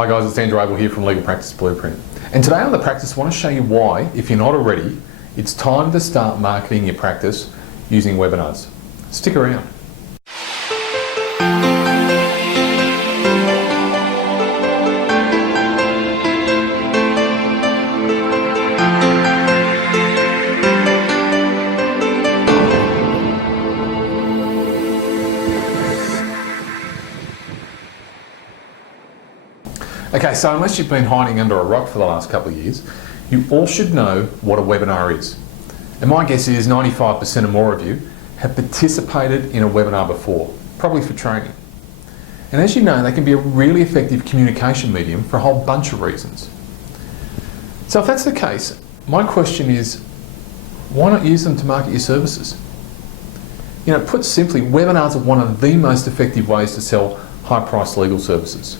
Hi guys, it's Abel here from Legal Practice Blueprint. And today on The Practice, I want to show you why, if you're not already, it's time to start marketing your practice using webinars. Stick around. Okay, so unless you've been hiding under a rock for the last couple of years, you all should know what a webinar is. And my guess is 95% or more of you have participated in a webinar before, probably for training. And as you know, they can be a really effective communication medium for a whole bunch of reasons. So if that's the case, my question is, why not use them to market your services? You know, put simply, webinars are one of the most effective ways to sell high-priced legal services.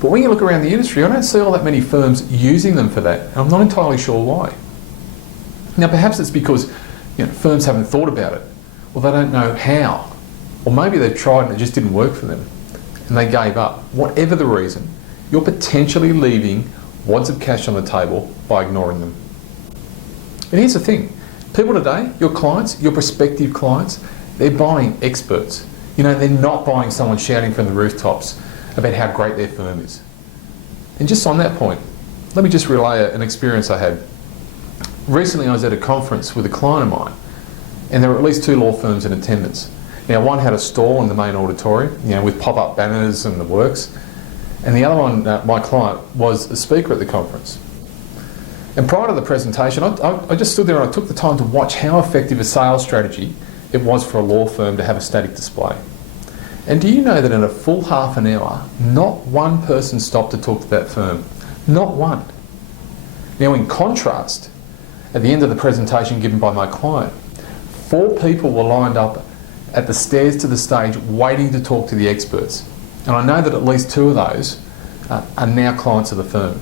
But when you look around the industry, I don't see all that many firms using them for that. And I'm not entirely sure why. Now, perhaps it's because firms haven't thought about it, or they don't know how, or maybe they've tried and it just didn't work for them, and they gave up. Whatever the reason, you're potentially leaving wads of cash on the table by ignoring them. And here's the thing. People today, your clients, your prospective clients, they're buying experts. They're not buying someone shouting from the rooftops about how great their firm is. And just on that point, let me just relay an experience I had. Recently I was at a conference with a client of mine, and there were at least 2 law firms in attendance. Now, one had a stall in the main auditorium, with pop-up banners and the works, and the other one, my client, was a speaker at the conference. And prior to the presentation, I just stood there and I took the time to watch how effective a sales strategy it was for a law firm to have a static display. And do you know that in a full half an hour, not one person stopped to talk to that firm? Not one. Now, in contrast, at the end of the presentation given by my client, 4 people were lined up at the stairs to the stage waiting to talk to the experts. And I know that at least 2 of those are now clients of the firm.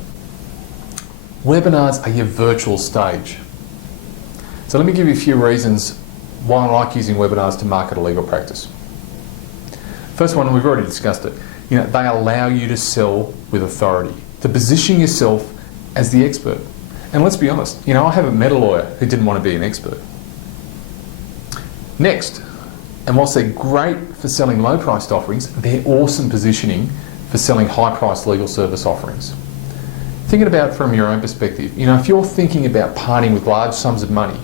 Webinars are your virtual stage. So let me give you a few reasons why I like using webinars to market a legal practice. First one, we've already discussed it. They allow you to sell with authority, to position yourself as the expert. And let's be honest, I haven't met a lawyer who didn't want to be an expert. Next, and whilst they're great for selling low-priced offerings, they're awesome positioning for selling high-priced legal service offerings. Thinking about it from your own perspective, if you're thinking about parting with large sums of money,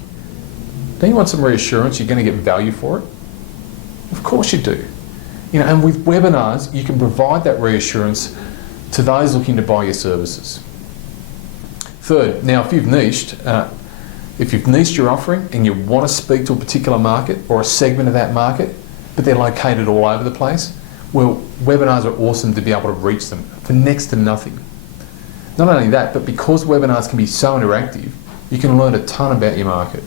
don't you want some reassurance you're going to get value for it? Of course you do. And with webinars, you can provide that reassurance to those looking to buy your services. Third, now if you've niched your offering and you want to speak to a particular market or a segment of that market, but they're located all over the place, well, webinars are awesome to be able to reach them for next to nothing. Not only that, but because webinars can be so interactive, you can learn a ton about your market.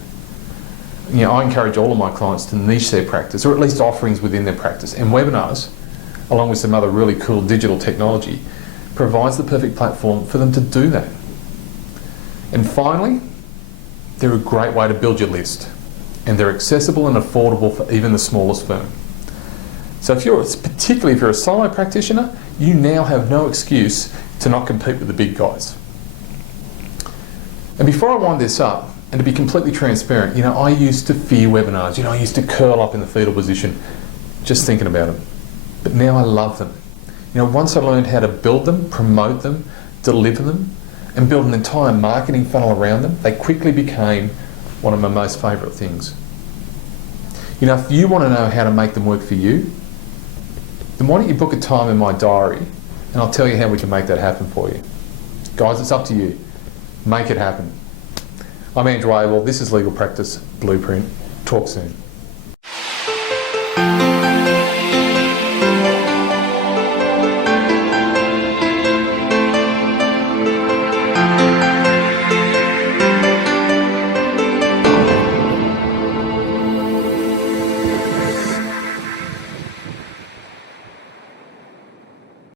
I encourage all of my clients to niche their practice, or at least offerings within their practice. And webinars, along with some other really cool digital technology, provides the perfect platform for them to do that. And finally, they're a great way to build your list. And they're accessible and affordable for even the smallest firm. So particularly if you're a solo practitioner, you now have no excuse to not compete with the big guys. And before I wind this up, and to be completely transparent, I used to fear webinars. I used to curl up in the fetal position just thinking about them. But now I love them. Once I learned how to build them, promote them, deliver them, and build an entire marketing funnel around them, they quickly became one of my most favourite things. If you want to know how to make them work for you, then why don't you book a time in my diary and I'll tell you how we can make that happen for you. Guys, it's up to you. Make it happen. I'm Abel. This is Legal Practice Blueprint. Talk soon.